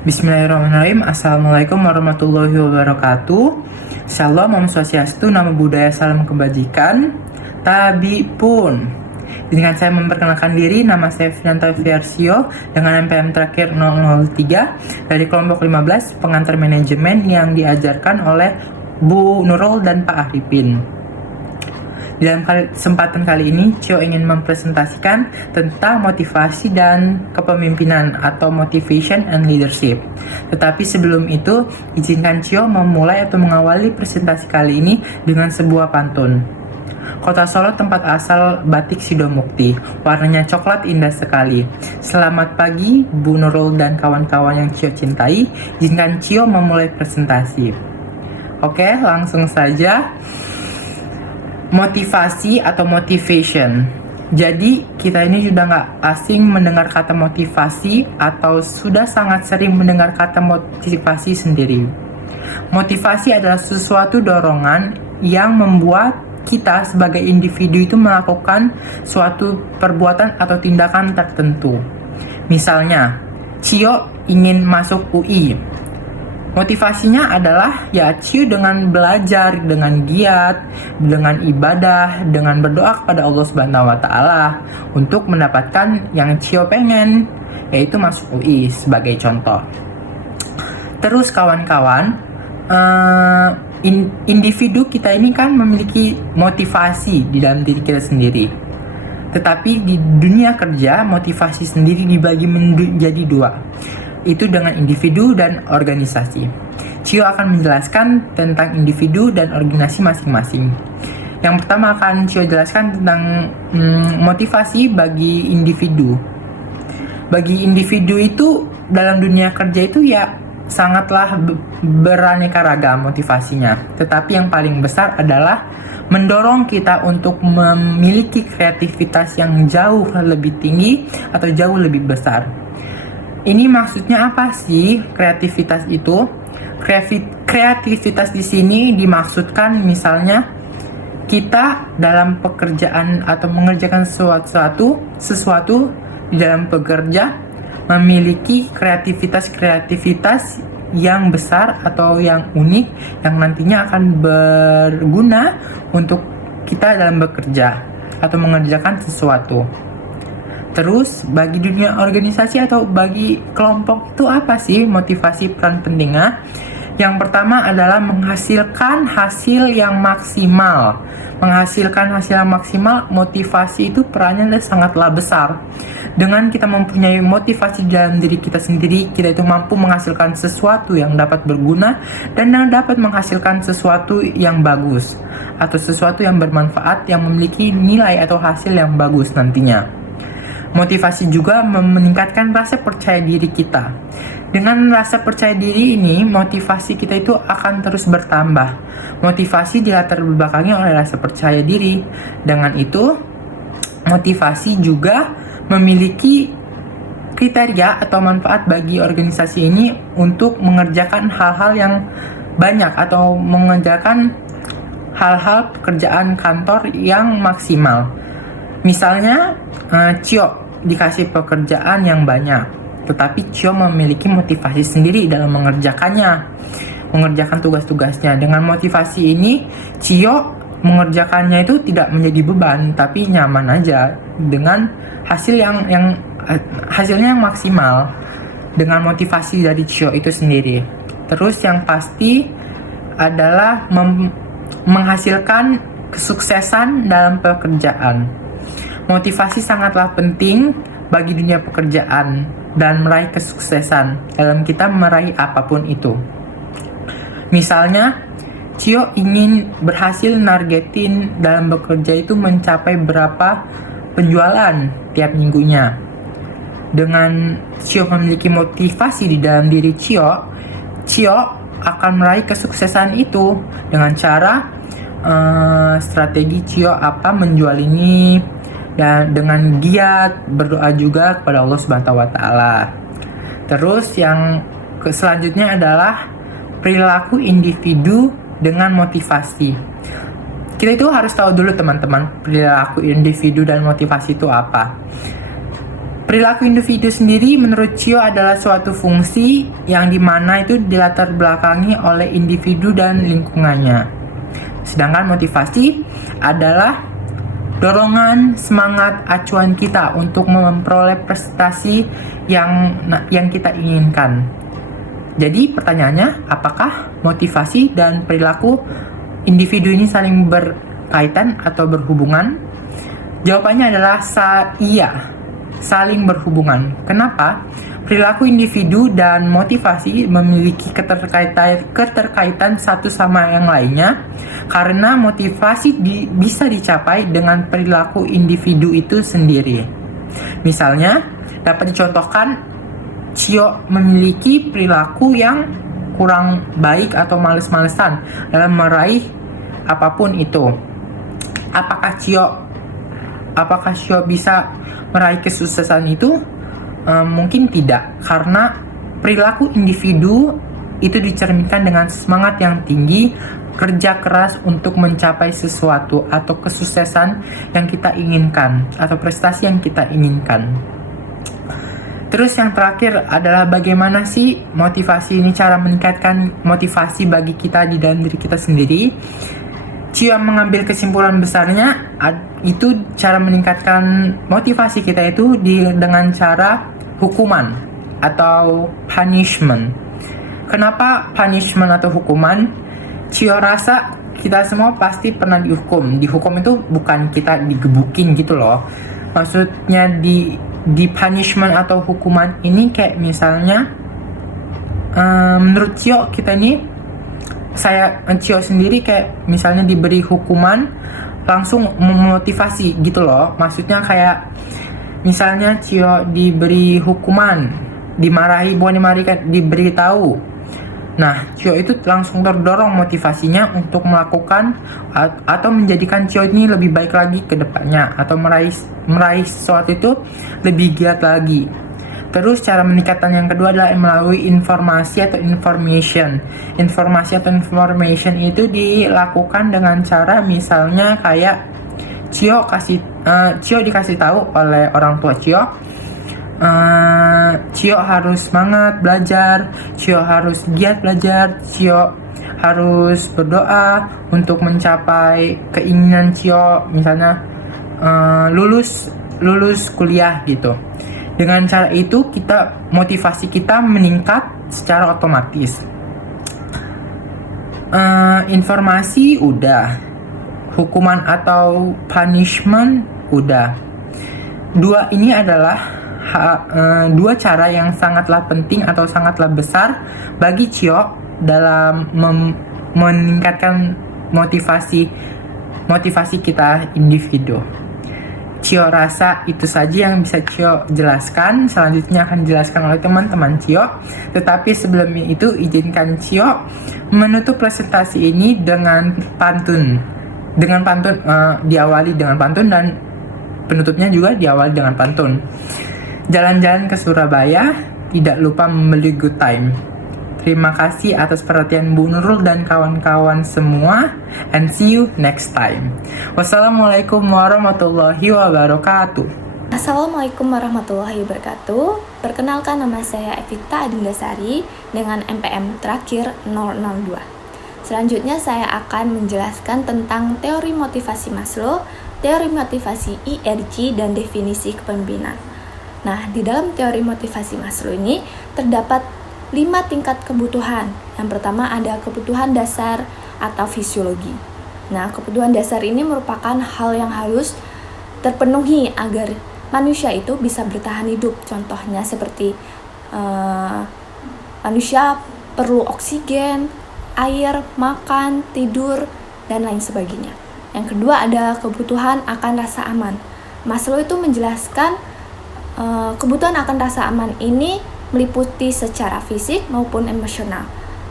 Bismillahirrahmanirrahim. Assalamualaikum warahmatullahi wabarakatuh. Shalom, Om Swastiastu, Namo Buddhaya, Salam Kebajikan. Tabi pun. Dengan saya memperkenalkan diri, nama saya Finanto Versio dengan NPM terakhir 003 dari kelompok 15 pengantar manajemen yang diajarkan oleh Bu Nurul dan Pak Arifin. Dalam kesempatan kali ini, Cio ingin mempresentasikan tentang motivasi dan kepemimpinan atau motivation and leadership. Tetapi sebelum itu, izinkan Cio memulai atau mengawali presentasi kali ini dengan sebuah pantun. Kota Solo tempat asal batik Sidomukti, warnanya coklat indah sekali. Selamat pagi Bu Nurul dan kawan-kawan yang Cio cintai, izinkan Cio memulai presentasi. Oke, langsung saja. Motivasi atau motivation. Jadi kita ini sudah nggak asing mendengar kata motivasi atau sudah sangat sering mendengar kata motivasi sendiri. Motivasi adalah sesuatu dorongan yang membuat kita sebagai individu itu melakukan suatu perbuatan atau tindakan tertentu. Misalnya, Cio ingin masuk UI. Motivasinya adalah ya Cio dengan belajar, dengan giat, dengan ibadah, dengan berdoa kepada Allah Subhanahu wa taala untuk mendapatkan yang Cio pengen, yaitu masuk UI sebagai contoh. Terus kawan-kawan, individu kita ini kan memiliki motivasi di dalam diri kita sendiri. Tetapi di dunia kerja, motivasi sendiri dibagi menjadi dua, itu dengan individu dan organisasi. Cio akan menjelaskan tentang individu dan organisasi masing-masing. Yang pertama akan Cio jelaskan tentang motivasi bagi individu. Bagi individu itu dalam dunia kerja itu ya sangatlah beraneka ragam motivasinya. Tetapi yang paling besar adalah mendorong kita untuk memiliki kreativitas yang jauh lebih tinggi atau jauh lebih besar. Ini maksudnya apa sih kreativitas itu? Kreativitas di sini dimaksudkan misalnya kita dalam pekerjaan atau mengerjakan sesuatu di dalam pekerja memiliki kreativitas yang besar atau yang unik yang nantinya akan berguna untuk kita dalam bekerja atau mengerjakan sesuatu. Terus bagi dunia organisasi atau bagi kelompok itu apa sih motivasi peran pentingnya? Yang pertama adalah menghasilkan hasil yang maksimal. Menghasilkan hasil yang maksimal, motivasi itu perannya sangatlah besar. Dengan kita mempunyai motivasi dalam diri kita sendiri, kita itu mampu menghasilkan sesuatu yang dapat berguna dan yang dapat menghasilkan sesuatu yang bagus atau sesuatu yang bermanfaat yang memiliki nilai atau hasil yang bagus nantinya. Motivasi juga meningkatkan rasa percaya diri kita. Dengan rasa percaya diri ini, motivasi kita itu akan terus bertambah. Motivasi dilatar belakangi oleh rasa percaya diri. Dengan itu, motivasi juga memiliki kriteria atau manfaat bagi organisasi ini untuk mengerjakan hal-hal yang banyak atau mengerjakan hal-hal pekerjaan kantor yang maksimal. Misalnya, Cio dikasih pekerjaan yang banyak, tetapi Cio memiliki motivasi sendiri dalam mengerjakan tugas-tugasnya. Dengan motivasi ini, Cio mengerjakannya itu tidak menjadi beban, tapi nyaman aja dengan hasilnya yang maksimal dengan motivasi dari Cio itu sendiri. Terus yang pasti adalah menghasilkan kesuksesan dalam pekerjaan. Motivasi sangatlah penting bagi dunia pekerjaan dan meraih kesuksesan dalam kita meraih apapun itu. Misalnya, Cio ingin berhasil nargetin dalam bekerja itu mencapai berapa penjualan tiap minggunya. Dengan Cio memiliki motivasi di dalam diri Cio akan meraih kesuksesan itu dengan cara strategi Cio menjual ini, dan dengan giat berdoa juga kepada Allah Subhanahu wa taala. Terus yang selanjutnya adalah perilaku individu dengan motivasi. Kita itu harus tahu dulu teman-teman, perilaku individu dan motivasi itu apa. Perilaku individu sendiri menurut Cio adalah suatu fungsi yang dimana itu dilatar belakangi oleh individu dan lingkungannya. Sedangkan motivasi adalah dorongan, semangat, acuan kita untuk memperoleh prestasi yang kita inginkan. Jadi pertanyaannya, apakah motivasi dan perilaku individu ini saling berkaitan atau berhubungan? Jawabannya adalah iya, saling berhubungan. Kenapa? Perilaku individu dan motivasi memiliki keterkaitan satu sama yang lainnya, karena motivasi bisa dicapai dengan perilaku individu itu sendiri. Misalnya, dapat dicontohkan, Cio memiliki perilaku yang kurang baik atau males-malesan dalam meraih apapun itu. Apakah Cio bisa meraih kesuksesan itu? Mungkin tidak, karena perilaku individu itu dicerminkan dengan semangat yang tinggi, kerja keras untuk mencapai sesuatu atau kesuksesan yang kita inginkan atau prestasi yang kita inginkan. Terus yang terakhir adalah bagaimana sih motivasi ini, cara meningkatkan motivasi bagi kita di dalam diri kita sendiri. Cio mengambil kesimpulan besarnya itu cara meningkatkan motivasi kita itu dengan cara hukuman atau punishment. Kenapa punishment atau hukuman? Cio rasa kita semua pasti pernah dihukum. Dihukum itu bukan kita digebukin gitu loh. Maksudnya di punishment atau hukuman ini kayak misalnya menurut Cio Cio sendiri kayak misalnya diberi hukuman langsung memotivasi gitu loh. Maksudnya kayak misalnya Cio diberi hukuman, diberitahu. Nah, Cio itu langsung terdorong motivasinya untuk melakukan atau menjadikan Cio ini lebih baik lagi ke depannya, atau meraih sesuatu itu lebih giat lagi. Terus cara meningkatkan yang kedua adalah melalui informasi atau information. Informasi atau information itu dilakukan dengan cara misalnya kayak Cio dikasih tahu oleh orang tua Cio harus semangat belajar, Cio harus giat belajar, Cio harus berdoa untuk mencapai keinginan Cio, misalnya lulus kuliah gitu. Dengan cara itu motivasi kita meningkat secara otomatis. Informasi udah, hukuman atau punishment udah. Dua ini adalah dua cara yang sangatlah penting atau sangatlah besar bagi Cio dalam meningkatkan motivasi kita individu. Cio rasa itu saja yang bisa Cio jelaskan. Selanjutnya akan dijelaskan oleh teman-teman Cio. Tetapi sebelum itu izinkan Cio menutup presentasi ini dengan pantun. Diawali dengan pantun dan penutupnya juga diawali dengan pantun. Jalan-jalan ke Surabaya, tidak lupa membeli good time. Terima kasih atas perhatian Bu Nurul dan kawan-kawan semua, and see you next time. Wassalamualaikum warahmatullahi wabarakatuh. Assalamualaikum warahmatullahi wabarakatuh. Perkenalkan, nama saya Evita Adindasari dengan MPM terakhir 002. Selanjutnya saya akan menjelaskan tentang teori motivasi Maslow, teori motivasi IRG, dan definisi kepemimpinan. Nah, di dalam teori motivasi Maslow ini terdapat 5 tingkat kebutuhan. Yang pertama ada kebutuhan dasar atau fisiologi. Nah, kebutuhan dasar ini merupakan hal yang harus terpenuhi agar manusia itu bisa bertahan hidup. Contohnya seperti manusia perlu oksigen, air, makan, tidur, dan lain sebagainya. Yang kedua ada kebutuhan akan rasa aman. Maslow itu menjelaskan kebutuhan akan rasa aman ini meliputi secara fisik maupun emosional.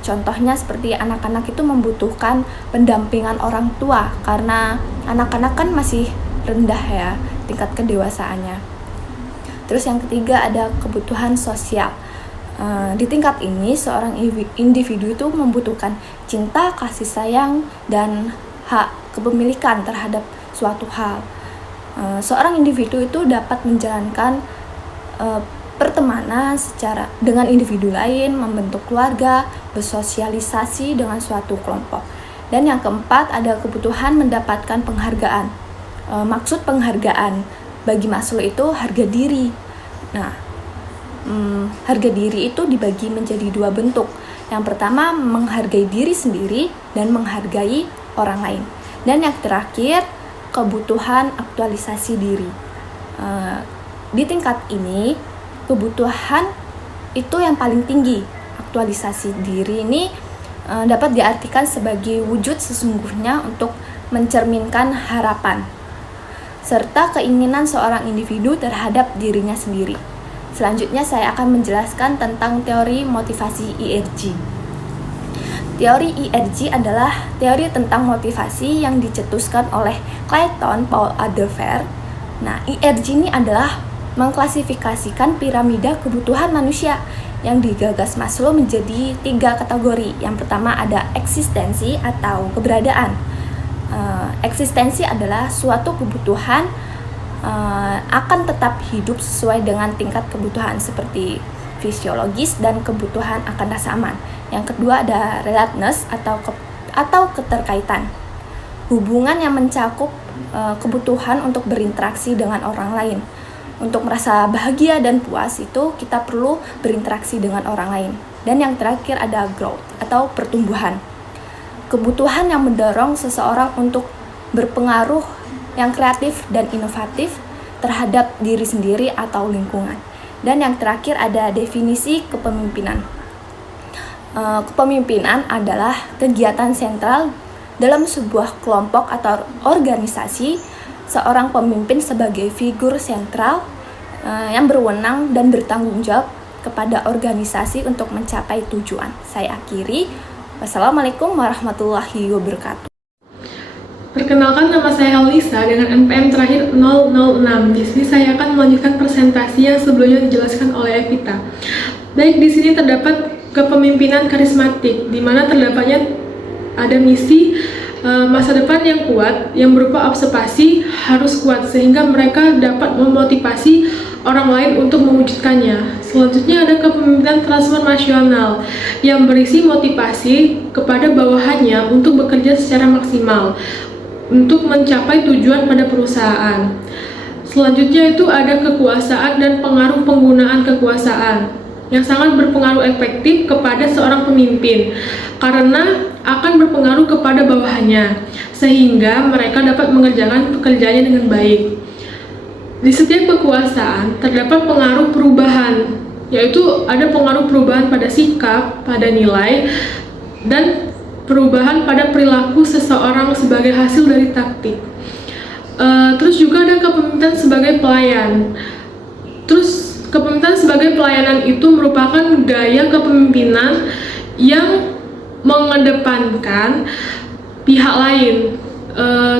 Contohnya seperti anak-anak itu membutuhkan pendampingan orang tua karena anak-anak kan masih rendah ya tingkat kedewasaannya. Terus yang ketiga ada kebutuhan sosial. Di tingkat ini seorang individu itu membutuhkan cinta, kasih sayang, dan hak kepemilikan terhadap suatu hal. Seorang individu itu dapat menjalankan pertemanan secara dengan individu lain, membentuk keluarga, bersosialisasi dengan suatu kelompok. Dan yang keempat ada kebutuhan mendapatkan penghargaan. Maksud penghargaan bagi Maslow itu harga diri. Nah, harga diri itu dibagi menjadi dua bentuk. Yang pertama menghargai diri sendiri dan menghargai orang lain. Dan yang terakhir kebutuhan aktualisasi diri. Di tingkat ini kebutuhan itu yang paling tinggi. Aktualisasi diri ini dapat diartikan sebagai wujud sesungguhnya untuk mencerminkan harapan serta keinginan seorang individu terhadap dirinya sendiri. Selanjutnya saya akan menjelaskan tentang teori motivasi IRG. Teori IRG adalah teori tentang motivasi yang dicetuskan oleh Clayton Paul Alderfer. Nah, IRG ini adalah mengklasifikasikan piramida kebutuhan manusia yang digagas Maslow menjadi 3 kategori. Yang pertama ada eksistensi atau keberadaan. Eksistensi adalah suatu kebutuhan akan tetap hidup sesuai dengan tingkat kebutuhan seperti fisiologis dan kebutuhan akan rasa aman. Yang kedua ada relatedness atau keterkaitan. Hubungan yang mencakup kebutuhan untuk berinteraksi dengan orang lain. Untuk merasa bahagia dan puas itu kita perlu berinteraksi dengan orang lain. Dan yang terakhir ada growth atau pertumbuhan. Kebutuhan yang mendorong seseorang untuk berpengaruh yang kreatif dan inovatif terhadap diri sendiri atau lingkungan. Dan yang terakhir ada definisi kepemimpinan. Kepemimpinan adalah kegiatan sentral dalam sebuah kelompok atau organisasi. Seorang pemimpin sebagai figur sentral yang berwenang dan bertanggung jawab kepada organisasi untuk mencapai tujuan. Saya akhiri. Wassalamualaikum warahmatullahi wabarakatuh. Perkenalkan, nama saya Elisa dengan NPM terakhir 006. Di sini saya akan melanjutkan presentasi yang sebelumnya dijelaskan oleh Evita. Baik, di sini terdapat kepemimpinan karismatik, di mana terdapatnya ada misi masa depan yang kuat, yang berupa observasi harus kuat sehingga mereka dapat memotivasi orang lain untuk mewujudkannya. Selanjutnya ada kepemimpinan transformasional yang berisi motivasi kepada bawahannya untuk bekerja secara maksimal untuk mencapai tujuan pada perusahaan. Selanjutnya itu ada kekuasaan dan pengaruh penggunaan kekuasaan yang sangat berpengaruh efektif kepada seorang pemimpin karena akan berpengaruh kepada bawahannya sehingga mereka dapat mengerjakan pekerjaannya dengan baik. Di setiap kekuasaan terdapat pengaruh perubahan, yaitu ada pengaruh perubahan pada sikap, pada nilai, dan perubahan pada perilaku seseorang sebagai hasil dari taktik. Terus juga ada kepemimpinan sebagai pelayan. Terus kepemimpinan sebagai pelayanan itu merupakan gaya kepemimpinan yang mengedepankan pihak lain.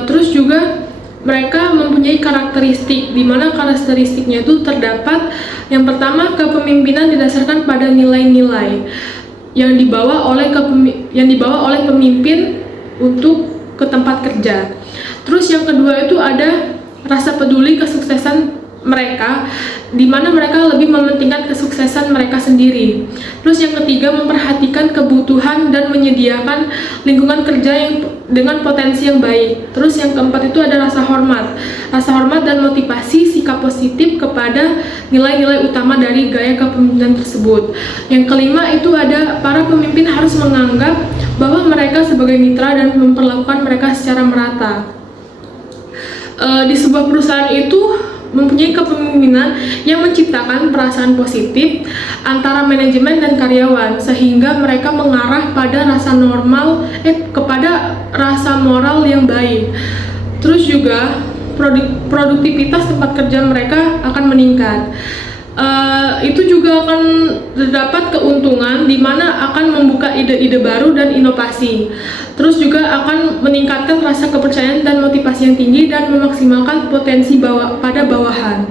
Terus juga mereka mempunyai karakteristik, di mana karakteristiknya itu terdapat yang pertama kepemimpinan didasarkan pada nilai-nilai yang dibawa oleh pemimpin untuk ke tempat kerja. Terus yang kedua itu ada rasa peduli kesuksesan mereka, di mana mereka lebih mementingkan kesuksesan mereka sendiri. Terus yang ketiga memperhatikan kebutuhan dan menyediakan lingkungan kerja yang dengan potensi yang baik. Terus yang keempat itu ada rasa hormat dan motivasi sikap positif kepada nilai-nilai utama dari gaya kepemimpinan tersebut. Yang kelima itu ada para pemimpin harus menganggap bahwa mereka sebagai mitra dan memperlakukan mereka secara merata. Di sebuah perusahaan itu mempunyai kepemimpinan yang menciptakan perasaan positif antara manajemen dan karyawan sehingga mereka mengarah pada kepada rasa moral yang baik. Terus juga produktivitas tempat kerja mereka akan meningkat. Itu juga akan terdapat keuntungan di mana akan membuka ide-ide baru dan inovasi. Terus juga akan meningkatkan rasa kepercayaan dan motivasi yang tinggi dan memaksimalkan potensi pada bawahan.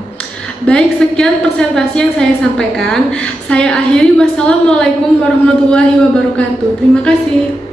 Baik, sekian presentasi yang saya sampaikan. Saya akhiri. Wassalamualaikum warahmatullahi wabarakatuh. Terima kasih.